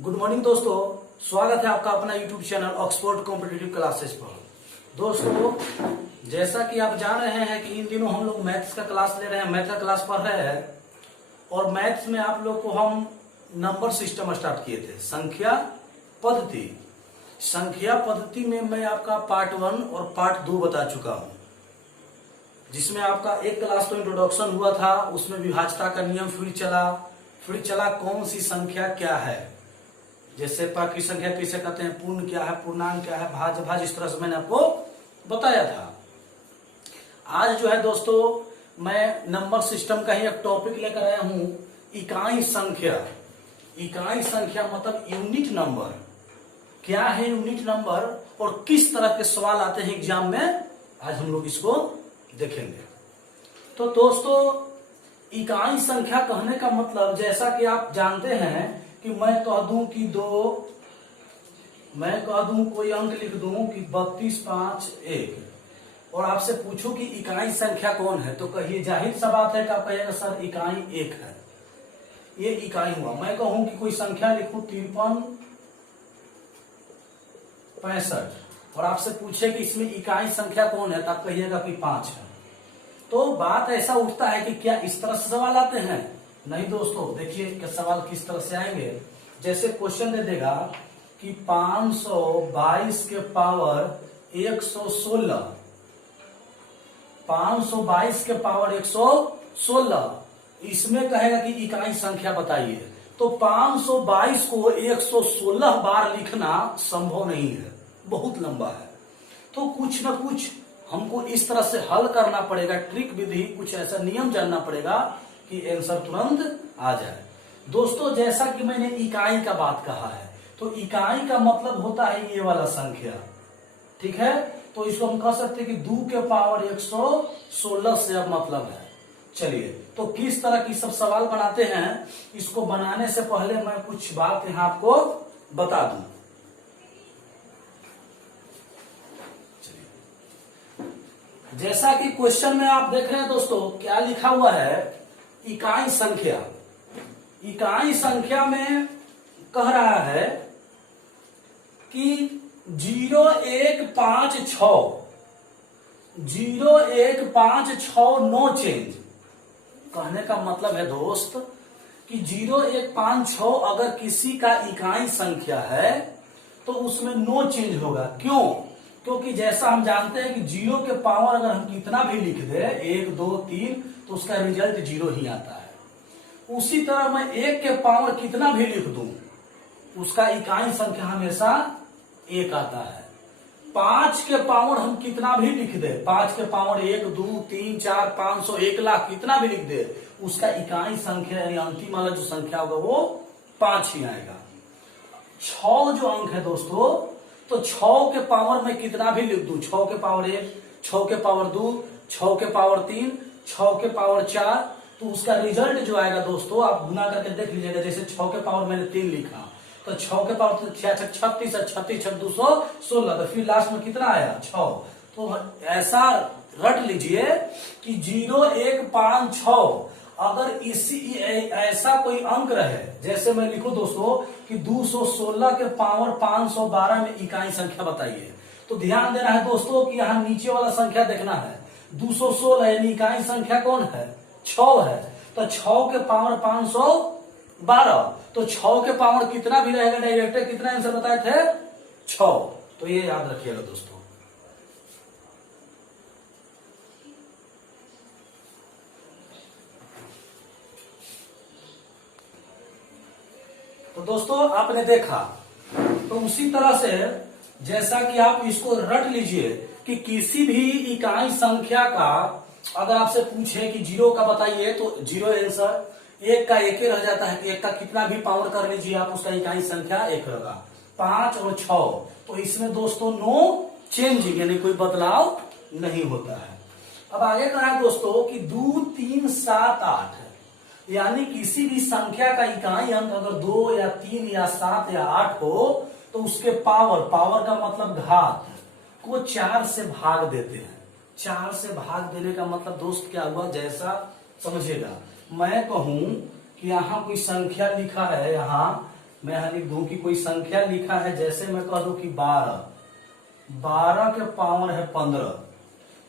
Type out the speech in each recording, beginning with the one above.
Good morning दोस्तों, स्वागत है आपका अपना YouTube channel Oxford competitive classes पर। दोस्तों, जैसा कि आप जान रहे हैं कि इन दिनों हम लोग मैथ्स का क्लास ले रहे हैं, मैथ का क्लास पढ़ रहे हैं। और मैथ्स में आप लोग को हम नंबर सिस्टम स्टार्ट किए थे, संख्या पद्धति। संख्या पद्धति में मैं आपका पार्ट 1 और पार्ट 2 बता चुका हूं, जिसमें आपका एक क्लास तो इंट्रोडक्शन हुआ था, उसमें विभाज्यता का नियम फिर चला कौन सी संख्या क्या है, जैसे प्राकृतिक संख्या किसे कहते हैं, पूर्ण क्या है, पूर्णांक क्या है, भाज्य, इस तरह से मैंने आपको बताया था। आज जो है दोस्तों, मैं नंबर सिस्टम का ही एक टॉपिक लेकर आया हूं, इकाई संख्या। इकाई संख्या मतलब यूनिट नंबर। क्या है यूनिट नंबर और किस तरह के सवाल आते हैं एग्जाम में, आज हम लोग इसको देखेंगे। तो दोस्तों, इकाई संख्या कहने का मतलब, जैसा कि आप जानते हैं कि मैं कह दूं कि 2, मैं कह दूं कोई अंक लिख दूं कि 32, 5, 1 और आपसे पूछूं कि इकाई संख्या कौन है, तो कहिए, जाहिर सा बात है कि आप कहिएगा सर इकाई 1 है, ये इकाई हुआ। मैं कहूं कि कोई संख्या लिखूं 53, 65 और आपसे पूछे कि इसमें इकाई संख्या कौन है, तो आप कहिएगा कि 5 है। तो बात ऐसा उठता है कि क्या इस तरह से सवाल आते हैं? नहीं दोस्तों, देखिए कि सवाल किस तरह से आएंगे। जैसे क्वेश्चन दे देगा कि 522 के पावर 116, 522 के पावर 116, इसमें कहेगा कि इकाई संख्या बताइए। तो 522 को 116 बार लिखना संभव नहीं है, बहुत लंबा है। तो कुछ ना कुछ हमको इस तरह से हल करना पड़ेगा, ट्रिक विधि, कुछ ऐसा नियम जानना पड़ेगा कि आंसर तुरंत आ जाए। दोस्तों, जैसा कि मैंने इकाई का बात कहा है, तो इकाई का मतलब होता है ये वाला संख्या, ठीक है। तो इसको हम कह सकते हैं कि 2 के पावर 116 से अब मतलब है। चलिए, तो किस तरह की सब सवाल बनाते हैं, इसको बनाने से पहले मैं कुछ बात यहां आपको बता दूं। जैसा कि क्वेश्चन में आप देख रहे हैं दोस्तों, क्या लिखा हुआ है, इकाई संख्या। इकाई संख्या में कह रहा है कि 0156, 0156 नो चेंज। कहने का मतलब है दोस्त कि 0156 अगर किसी का इकाई संख्या है तो उसमें नो चेंज होगा। क्यों? क्योंकि जैसा हम जानते हैं कि 0 के पावर अगर हम कितना भी लिख दे, 1, 2, 3, तो उसका रिजल्ट 0 ही आता है। उसी तरह मैं 1 के पावर कितना भी लिख दूं, उसका इकाई संख्या हमेशा 1 आता है। 5 के पावर हम कितना भी लिख दे, 5 के पावर 1, 2, 3, 4, 500, 1 लाख, कितना भी लिख दे, उसका इकाई संख्या यानी अंतिम वाला जो संख्या होगा वो 5 ही आएगा। 6 जो अंक है दोस्तों, तो 6 के पावर में कितना भी लिख दूं, 6 के पावर 1, 6 के पावर 2, 6 के पावर 3, 6 के पावर 4, तो उसका रिजल्ट जो आएगा दोस्तों, आप गुना करके देख लीजिएगा। जैसे 6 के पावर मैंने 3 लिखा, तो 6 के पावर 36, 36, 216, तो फिर लास्ट में कितना आया, 6। तो ऐसा रट लीजिए कि 0156 अगर इसी ऐसा कोई अंक रहे, जैसे मैं लिखूं दोस्तों कि 216 के पावर 512 में इकाई संख्या बताइए, तो ध्यान देना है दोस्तों कि यहां नीचे वाला संख्या देखना है। 216 यानी इकाई संख्या कौन है, 6 है। तो 6 के पावर 512, तो 6 के पावर कितना भी रहेगा, डायरेक्ट कितना आंसर बताए थे, 6। तो ये याद रखिएगा दोस्तों। तो दोस्तों, आपने देखा, तो उसी तरह से जैसा कि आप इसको रट लीजिए कि किसी भी इकाई संख्या का अगर आपसे पूछे कि 0 का बताइए, तो 0 आंसर, 1 का 1 ही रह जाता है, 1 का कितना भी पावर कर लीजिए आप, उसका इकाई संख्या 1 रहेगा। 5 और 6, तो इसमें दोस्तों नो चेंजिंग यानी कोई बदलाव नहीं होता है। अब आगे कहा दोस्तों कि 2, 3, 7, 8, यानी किसी भी संख्या का इकाई अंक अगर 2 या 3 या 7 या 8 हो, तो उसके पावर का मतलब घात को 4 से भाग देते हैं। 4 से भाग देने का मतलब दोस्त क्या हुआ, जैसा समझिएगा, मैं कहूं कि यहां कोई संख्या लिखा है, यहां मैं यहाँ लिख दूं कि कोई संख्या लिखा है, जैसे मैं कह दूं कि 12, 12 के पावर है 15,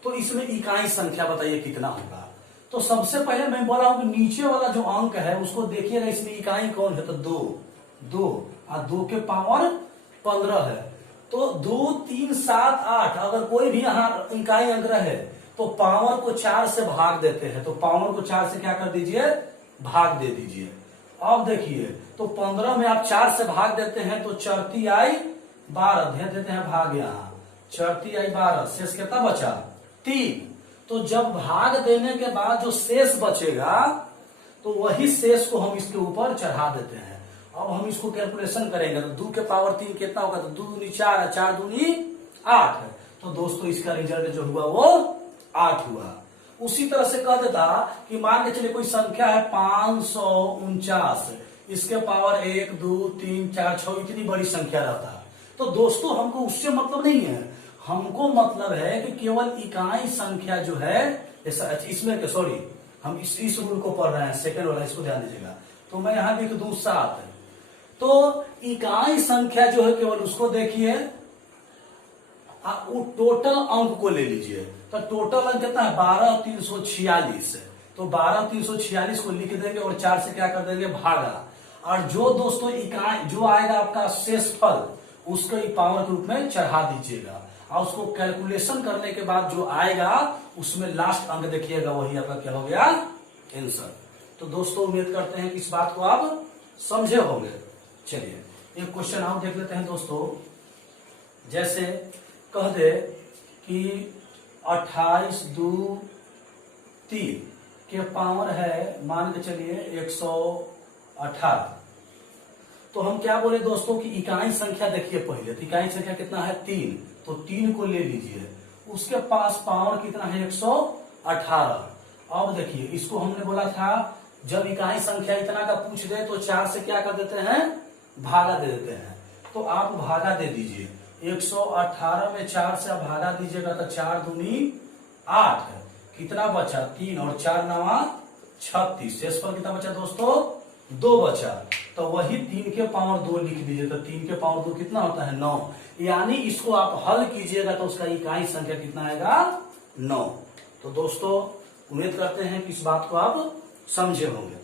तो इसमें इकाई संख्या बताइए कितना होगा। तो सबसे पहले मैं बोला हूं कि नीचे वाला जो अंक है उसको देखिएगा, इसमें इकाई कौन है, तो 2 और 2 के पावर 15 है। तो 2, 3, 7, 8 अगर कोई भी यहाँ इकाई अंक रहे तो पावर को 4 से भाग देते हैं, तो पावर को 4 से क्या कर दीजिए, भाग दे दीजिए। अब देखिए, तो 15 में आप 4 से भाग देते हैं तो 4 आई 12, दे देते हैं भाग, यहाँ 4 आई 12, शेष कितना बचा, 3। तो जब भाग देने के बाद जो शेष बचेगा तो वही शेष को हम इसके ऊपर चढ़ा देते हैं। अब हम इसको कैलकुलेशन करेंगे तो 2 के पावर 3 कितना होगा, तो 2 दूनी 4, 4 दूनी 8 है। तो दोस्तों इसका रिजल्ट जो हुआ वो 8 हुआ। उसी तरह से कह देता कि मान के चलिए कोई संख्या है 549, इसके पावर 1, 2, 3, 4, 6 इतनी बड़ी संख्या रहता। तो दोस्तों हमको उससे मतलब नहीं है, हमको मतलब है कि केवल इकाई संख्या जो है, इसमें सॉरी हम इस रूल को पढ़ रहे हैं, सेकंड वाला, इसको ध्यान दीजिएगा। तो मैं यहां लिख दूं 7, तो इकाई संख्या जो है केवल उसको देखिए, वो टोटल अंक को ले लीजिए। तो टोटल अंक कितना है, 12,346। तो 12,346 को लिख देंगे और 4 से क्या कर देंगे, भागा। और जो दोस्तों इकाई जो आएगा आपका शेषफल, उसको पावर के रूप में चढ़ा दीजिएगा और उसको कैलकुलेशन करने के बाद जो आएगा उसमें लास्ट अंक देखिएगा, वही आपका क्या हो गया, आंसर। तो दोस्तों उम्मीद करते हैं कि इस बात को आप समझे होंगे। चलिए एक क्वेश्चन और देख लेते हैं दोस्तों। जैसे कह दे कि 28, 2, 3 के पावर है, मान के चलिए 118। तो हम क्या बोले दोस्तों कि इकाई संख्या देखिए पहले, तो इकाई संख्या कितना है, 3, तो 3 को ले लीजिए। उसके पास पावर कितना है, 118। अब देखिए इसको हमने बोला था जब इकाई संख्या इतना का पूछ दे तो 4 से क्या कर देते हैं, भागा दे देते हैं। तो आप भागा दे दीजिए, 118 में 4 से आप भागा दीजिएगा तो 4 दूनी 8 है, कितना बचा, 3 और 4 9 36, शेषफल कितना बचा दोस्तों, 2 बचा। तो वही 3 के पावर 2 लिख दीजिए, तो 3 के पावर 2 कितना होता है, 9। यानी इसको आप हल कीजिएगा तो उसका इकाई संख्या कितना आएगा, 9। तो दोस्तों उम्मीद करते हैं कि इस बात को आप समझे होंगे।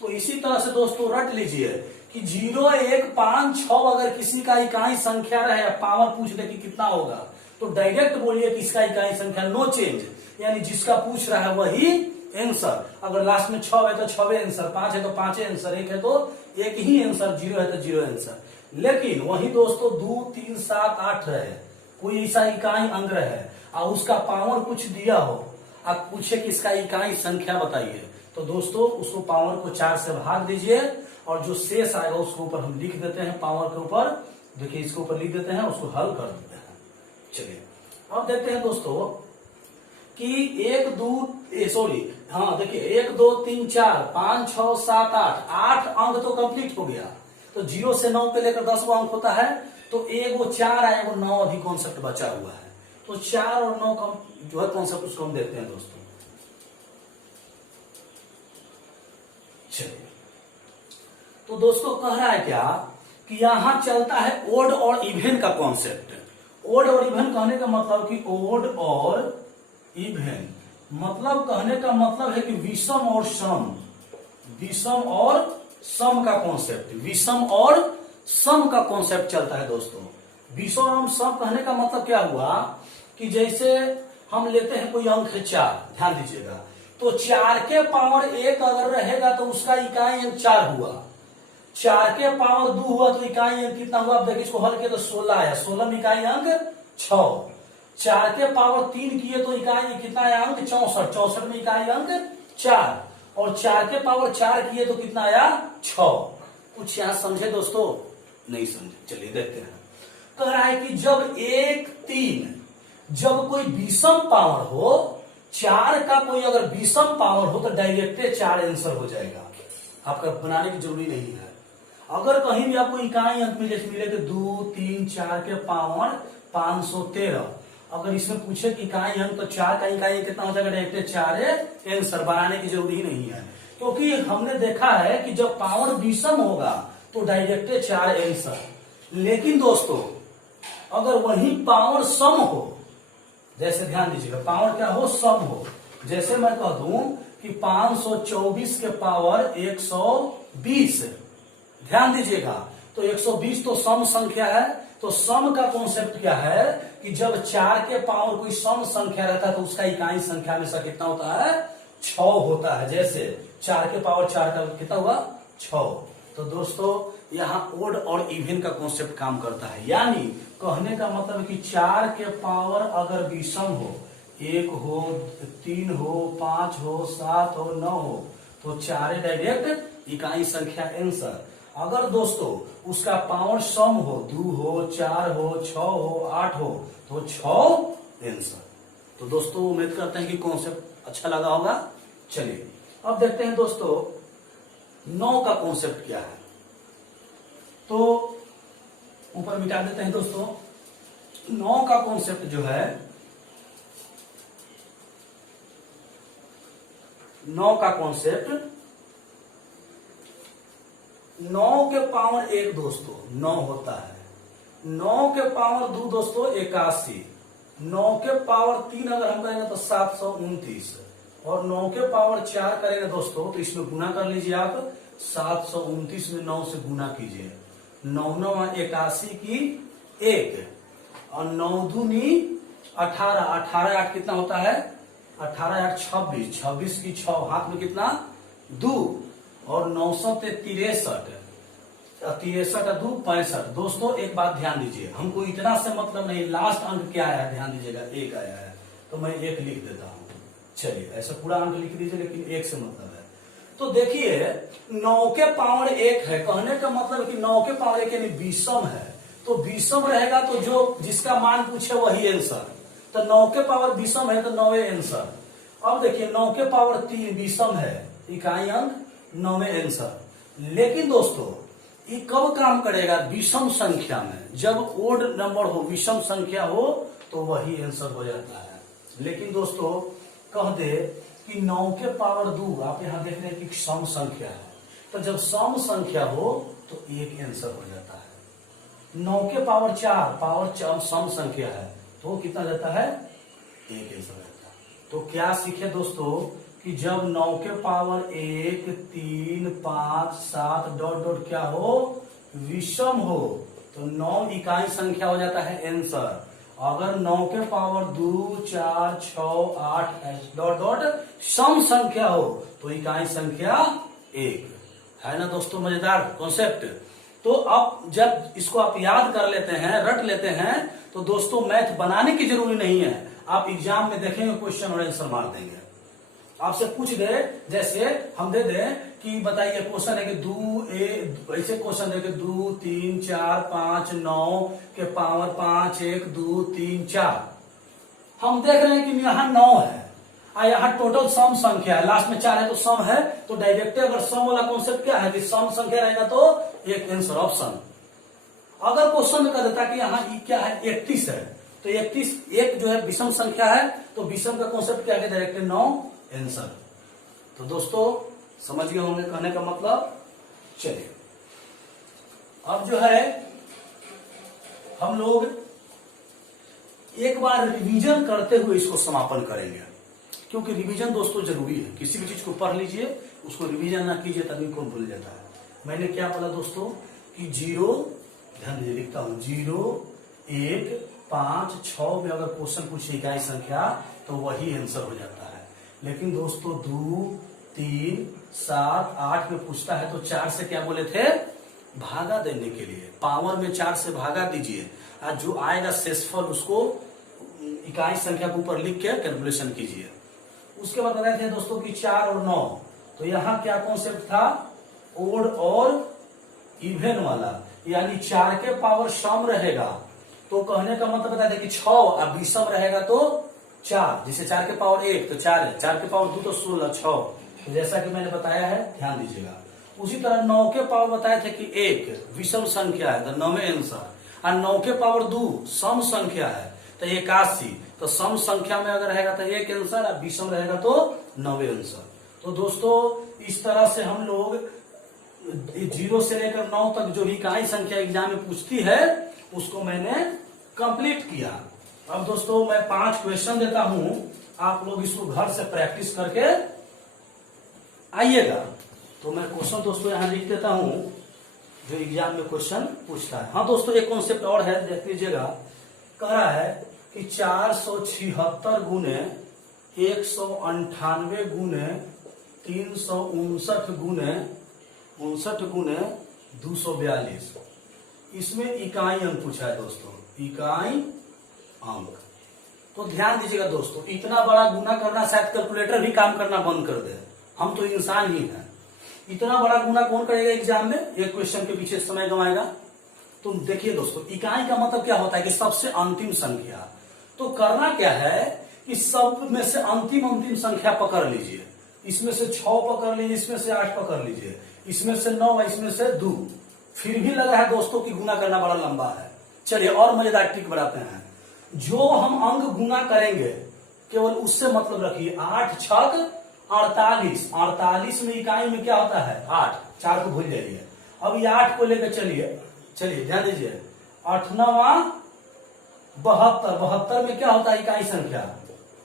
तो इसी तरह से दोस्तों रट लीजिए कि 0, 1, 5, 6 अगर किसी का इकाई संख्या रहे, पावर पूछ दे कि कितना होगा, तो डायरेक्ट बोलिए कि इसका इकाई संख्या नो चेंज, यानी जिसका पूछ रहा है वही आंसर। अगर लास्ट में 6 है तो 6 आंसर, 5 है तो 5 आंसर, 1 है तो 1 ही आंसर, 0 है तो 0 आंसर। लेकिन वही दोस्तों 2, 3, 7, 8 रहे, कोई ऐसा इकाई अंक रहे और उसका पावर कुछ दिया हो, आप पूछे कि इसका इकाई संख्या बताइए, तो दोस्तों उसको पावर को 4 से भाग दीजिए और जो शेष आएगा उसको ऊपर हम लिख देते हैं, पावर के ऊपर देखिए इसके ऊपर लिख देते हैं, उसको हल कर देते हैं। चलिए अब देखते हैं दोस्तों कि 1, 2 सॉरी हाँ देखिए 1, 2, 3, 4, 5, 6, 7, 8 अंक तो कंप्लीट हो गया। तो 0 से 9 पे लेकर 10 अंक होता है, तो एगो 4 है, एगो 9 अभी कॉन्सेप्ट बचा हुआ है। तो 4 और 9 का जो है कॉन्सेप्ट उसको हम देखते हैं दोस्तों। चलिए तो दोस्तों कह रहा है क्या कि यहां चलता है ओड और इवेन का कॉन्सेप्ट। ओड और इवेन कहने का मतलब कि ओड और इवेन मतलब कहने का मतलब है कि विषम और सम, विषम और सम का कॉन्सेप्ट, विषम और सम का कॉन्सेप्ट चलता है दोस्तों। विषम और सम कहने का मतलब क्या हुआ कि जैसे हम लेते हैं कोई अंक है 4, ध्यान दीजिएगा, तो 4 के पावर 1 अगर रहेगा तो उसका इकाई अंक 4 हुआ, 4 के पावर 2 हुआ तो इकाई अंक कितना हुआ, आप देखिए इसको हल किया तो 16 है, 16 में इकाई अंक 6। 4 के पावर 3 किए तो इकाई कितना आया अंक 64, 64 में इकाई अंक 4, और 4 के पावर 4 किए तो कितना आया 6। कुछ यहां समझे दोस्तों, नहीं समझे, चलिए देखते हैं। कह रहा है कि जब 1, 3 जब कोई विषम पावर हो, 4 का कोई अगर विषम पावर हो तो डायरेक्ट 4 आंसर हो जाएगा, आपका बनाने की जरूरी नहीं है। अगर कहीं भी आपको इकाई अंक मिले तो 2, 3, 4 के पावर 513, अगर इसमें पूछे कि इकाई अंक तो 4 का इकाई कितना हो जाएगा, डायरेक्ट 4 आंसर, बनाने की जरूरी ही नहीं है। क्योंकि हमने देखा है कि जब पावर विषम होगा तो डायरेक्ट 4 आंसर। लेकिन दोस्तों अगर वही पावर सम हो, जैसे ध्यान दीजिएगा पावर क्या हो, सम हो। जैसे मैं कह दूं कि 524 के पावर 120, ध्यान दीजिएगा तो 120 तो सम संख्या है। तो सम का कॉन्सेप्ट क्या है कि जब 4 के पावर कोई सम संख्या रहता है तो उसका इकाई संख्या में से कितना होता है, 6 होता है। जैसे 4 के पावर 4 का कितना हुआ, 6। तो दोस्तों यहाँ ओड और इवन का कॉन्सेप्ट काम करता है, यानी कहने का मतलब है कि 4 के पावर अगर विषम हो, 1 हो, 3 हो, 5 हो, 7 हो, 9 हो, तो 4 डायरेक्ट इकाई संख्या आंसर। अगर दोस्तों उसका पावर सम हो, 2 हो, 4 हो, 6 हो, 8 हो, तो 6 आंसर। तो दोस्तों उम्मीद करते हैं कि कॉन्सेप्ट अच्छा लगा होगा। चलिए अब देखते हैं दोस्तों 9 का कॉन्सेप्ट क्या है। तो ऊपर मिटा देते हैं दोस्तों। 9 का कॉन्सेप्ट जो है, 9 का कॉन्सेप्ट, 9 के पावर 1 दोस्तों 9 होता है। 9 के पावर 2 दोस्तों 81। 9 के पावर 3 अगर हम करेंगे तो 729, और 9 के पावर 4 करेंगे दोस्तों तो इसमें गुना कर लीजिए आप, 729 में 9 से गुना कीजिए, 9 9 81 की 1, और 9 दूनी 18, 18 8 कितना होता है, 18 8 26, 26 की 6, हाथ में कितना 2, और 963, 63 2 65। दोस्तों एक बात ध्यान दीजिए, हमको इतना से मतलब नहीं, लास्ट अंक क्या आया है ध्यान दीजिएगा, 1 आया है, तो मैं 1 लिख देता हूं। चलिए ऐसा पूरा अंक लिख दीजिए, लेकिन 1 से मतलब है। तो देखिए 9 के पावर 1 है, कहने का मतलब कि 9 के पावर 1 यानी विषम है, तो विषम रहेगा तो जो जिसका मान पूछे वही आंसर। तो 9 के पावर विषम है तो 9 आंसर। अब देखिए 9 के पावर 3 विषम है, इकाई अंक 9 आंसर। लेकिन दोस्तों ये कब काम करेगा, विषम संख्या में, जब ओड नंबर हो, विषम संख्या हो, तो वही आंसर हो जाता है। लेकिन दोस्तों कह दे कि 9 के पावर 2, आप यहां देख रहे हैं कि सम संख्या है, तो जब सम संख्या हो तो 1 आंसर हो जाता है। 9 के पावर 4 पावर सम संख्या है, तो कितना जाता है, 1 आंसर रहता है। तो क्या सीखे दोस्तों कि जब 9 के पावर 1 3 5 7 डॉट डॉट क्या हो, विषम हो, तो 9 इकाई संख्या हो जाता है आंसर। अगर 9 के पावर 2 4 6 8 डॉट डॉट सम संख्या हो तो इकाई संख्या 1 है ना दोस्तों। मजेदार कॉन्सेप्ट। तो अब जब इसको आप याद कर लेते हैं, रट लेते हैं, तो दोस्तों मैथ बनाने की जरूरी नहीं है, आप एग्जाम में देखेंगे क्वेश्चन और आंसर मार देंगे। आपसे पूछ दे, जैसे हम दे दें कि बताइए क्वेश्चन है कि 2 ऐसे क्वेश्चन है कि 2 3 4 5 9 के पावर 5 1 2 3 4, हम देख रहे हैं कि यहाँ 9 है और यहाँ टोटल सम संख्या है, लास्ट में 4 है तो सम है, तो डायरेक्ट अगर सम वाला कॉन्सेप्ट क्या है कि सम संख्या रहेगा तो 1 आंसर ऑप्शन। अगर क्वेश्चन में कह देता कि यहाँ क्या है 31 है, तो 31 एक जो है विषम संख्या है, तो विषम का कॉन्सेप्ट क्या है, डायरेक्ट 9 आंसर। तो दोस्तों समझ गए होंगे कहने का मतलब। चलिए अब जो है हम लोग एक बार रिवीजन करते हुए इसको समापन करेंगे, क्योंकि रिवीजन दोस्तों जरूरी है। किसी भी चीज को पढ़ लीजिए, उसको रिवीजन ना कीजिए तभी कौन भूल जाता है। मैंने क्या बोला दोस्तों कि 0, ध्यान दीजिए लिखता हूं, 0 1 5 6 में अगर क्वेश्चन पूछे इकाई संख्या तो वही आंसर हो जाता है। लेकिन दोस्तों 2 3 7 8 में पूछता है तो 4 से क्या बोले थे, भागा देने के लिए, पावर में 4 से भागा दीजिए, और जो आएगा शेषफल उसको इकाई संख्या के ऊपर लिख के कैलकुलेशन कीजिए। उसके बाद बताए थे दोस्तों कि 4 और 9, तो यहाँ क्या कॉन्सेप्ट था, ओड और इवन वाला, यानी 4 के पावर सम रहेगा तो कहने का मतलब बताया था कि 6, और विषम रहेगा तो 4, जिसे 4 के पावर 1 तो 4 है, 4 के पावर 2 तो 16 6, तो जैसा कि मैंने बताया है ध्यान दीजिएगा। उसी तरह 9 के पावर बताए थे कि 1 विषम संख्या है तो 9वें आंसर, और 9 के पावर 2 सम संख्या है तो 81, तो सम संख्या में अगर रहेगा तो 1 आंसर, और विषम रहेगा तो 9वें आंसर। तो दोस्तों इस तरह से हम लोग 0 से लेकर 9 तक जो इकाई संख्या एग्जाम में पूछती है उसको मैंने कंप्लीट किया। अब दोस्तों मैं 5 क्वेश्चन देता हूं, आप लोग इसको घर से प्रैक्टिस करके आइएगा। तो मैं क्वेश्चन दोस्तों यहां लिख देता हूं जो एग्जाम में क्वेश्चन पूछता है। हाँ दोस्तों एक कॉन्सेप्ट और है, देख लीजिएगा। कह रहा है कि 476 गुने 198 गुने 359 गुने 242, इसमें इकाई अंक पूछा है दोस्तों, इकाई अंक। तो ध्यान दीजिएगा दोस्तों, इतना बड़ा गुना करना शायद कैलकुलेटर भी काम करना बंद कर दे, हम तो इंसान ही हैं। इतना बड़ा गुना कौन करेगा एग्जाम में, एक क्वेश्चन के पीछे समय गंवाएगा। तो देखिए दोस्तों, इकाई का मतलब क्या होता है कि सबसे अंतिम संख्या। तो करना क्या है कि सब में से अंतिम संख्या पकड़ लीजिए। इसमें से 6 पकड़ लीजिए, इसमें से 8 पकड़ लीजिए, इसमें से 9, इसमें से 2। फिर भी लग रहा है दोस्तों कि गुना करना बड़ा लंबा है। चलिए और मजेदार ट्रिक बनाते हैं। जो हम अंक गुना करेंगे केवल उससे मतलब रखिए। 8 छक 48, 48 में इकाई में क्या होता है 8, 4 को भूल जाइए। अब ये 8 को लेकर चलिए ध्यान दीजिए। 8 9 72, 72 में क्या होता है इकाई संख्या,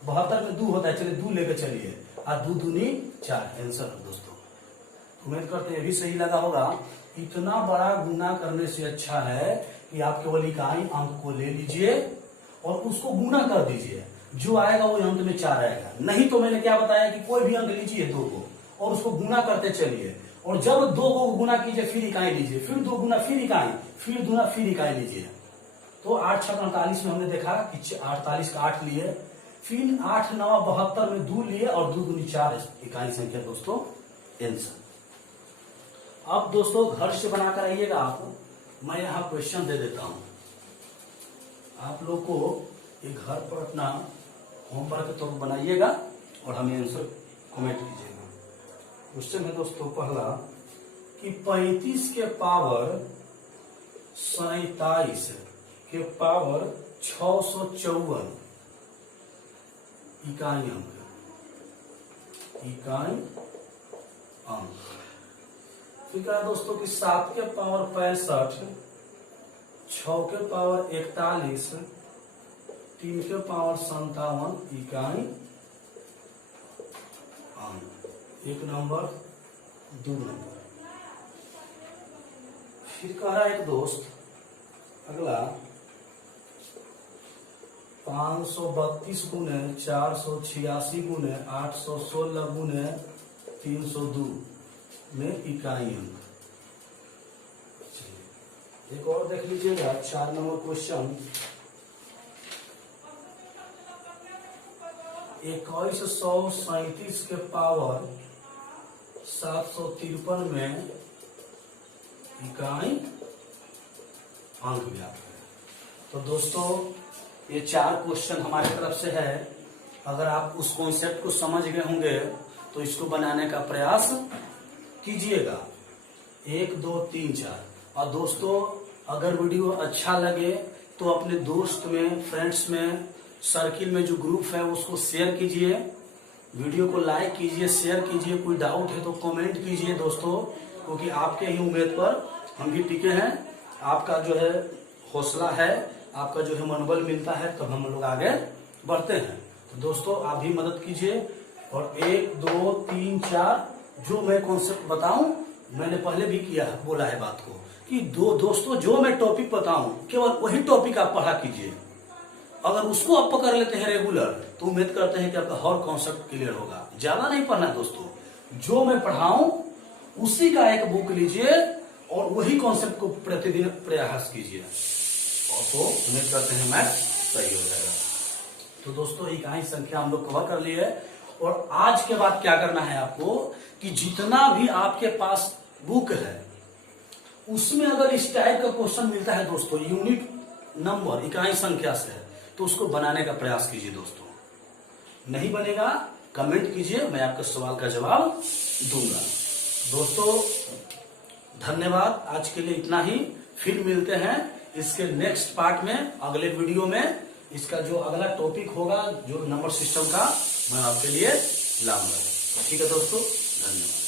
72 में 2 होता है। चलिए 2 लेकर चलिए, और 2 दूनी 4 आंसर दोस्तों। उम्मीद करते हैं ये भी सही लगा होगा। इतना बड़ा गुना करने से अच्छा है कि आप केवल इकाई अंक को ले लीजिए और उसको गुना कर दीजिए, जो आएगा वो अंत में 4 आएगा। नहीं तो मैंने क्या बताया कि कोई भी अंक लीजिए 2 को और उसको गुना करते चलिए, और जब 2 को गुना कीजिए फिर इकाई लीजिए, फिर 2 गुना फिर इकाई, फिर गुना फिर इकाई लीजिए। तो 8 6 48 में हमने देखा कि 48 का 8 लिए, फिर 8 9 72 में 2 लिए और 2 दूनी 4 इकाई संख्या दोस्तों आंसर। अब दोस्तों घर से बनाकर आइएगा आप, मैं यहाँ क्वेश्चन दे देता हूं, आप लोग को ये घर पर अपना होमवर्क तो बनाइएगा और हमें आंसर कमेंट कीजिएगा। क्वेश्चन है दोस्तों पहला कि 35 के पावर 27 के पावर 654 इकाई अंक, फिर कहा दोस्तों कि 7 के पावर 65, 6 के पावर 41, 3 के पावर 57 इकाई अंक। 1 नंबर 2 नंबर। फिर कह रहा है एक दोस्त अगला 532 गुने 486 गुने 816 गुने 302 में इकाई अंक। एक और देख लीजिएगा 4 नंबर क्वेश्चन। 2137 के पावर 753 में इकाई अंक ज्ञात है। तो दोस्तों ये 4 क्वेश्चन हमारी तरफ से है। अगर आप उस कॉन्सेप्ट को समझ गए होंगे तो इसको बनाने का प्रयास कीजिएगा। 1 2 3 4। और दोस्तों अगर वीडियो अच्छा लगे तो अपने दोस्त में, फ्रेंड्स में, सर्किल में जो ग्रुप है उसको शेयर कीजिए, वीडियो को लाइक कीजिए, शेयर कीजिए। कोई डाउट है तो कमेंट कीजिए दोस्तों, क्योंकि आपके ही उम्मीद पर हम भी टिके हैं। आपका जो है हौसला है, आपका जो है मनोबल मिलता है तो हम लोग आगे बढ़ते हैं। तो दोस्तों आप भी मदद कीजिए। और 1 2 3 4 जो मैं कॉन्सेप्ट बताऊं, मैंने पहले भी बोला है बात को कि दोस्तों जो मैं टॉपिक बताऊं केवल वही टॉपिक आप पढ़ा कीजिए। अगर उसको आप पकड़ लेते हैं रेगुलर तो उम्मीद करते हैं कि आपका हर कॉन्सेप्ट क्लियर होगा। ज्यादा नहीं पढ़ना दोस्तों, जो मैं पढ़ाऊं उसी का एक बुक लीजिए और वही कॉन्सेप्ट को प्रतिदिन प्रयास कीजिए, तो उम्मीद करते हैं मैथ सही हो जाएगा। तो दोस्तों इकाई संख्या हम लोग कवर कर लिए। और आज के बाद क्या करना है आपको कि जितना भी आपके पास बुक है उसमें अगर इस टाइप का क्वेश्चन मिलता है दोस्तों यूनिट नंबर इकाई संख्या से, तो उसको बनाने का प्रयास कीजिए दोस्तों। नहीं बनेगा कमेंट कीजिए, मैं आपके सवाल का जवाब दूंगा। दोस्तों धन्यवाद, आज के लिए इतना ही। फिर मिलते हैं इसके नेक्स्ट पार्ट में, अगले वीडियो में। इसका जो अगला टॉपिक होगा जो नंबर सिस्टम का, मैं आपके लिए लाऊंगा। ठीक है दोस्तों, धन्यवाद।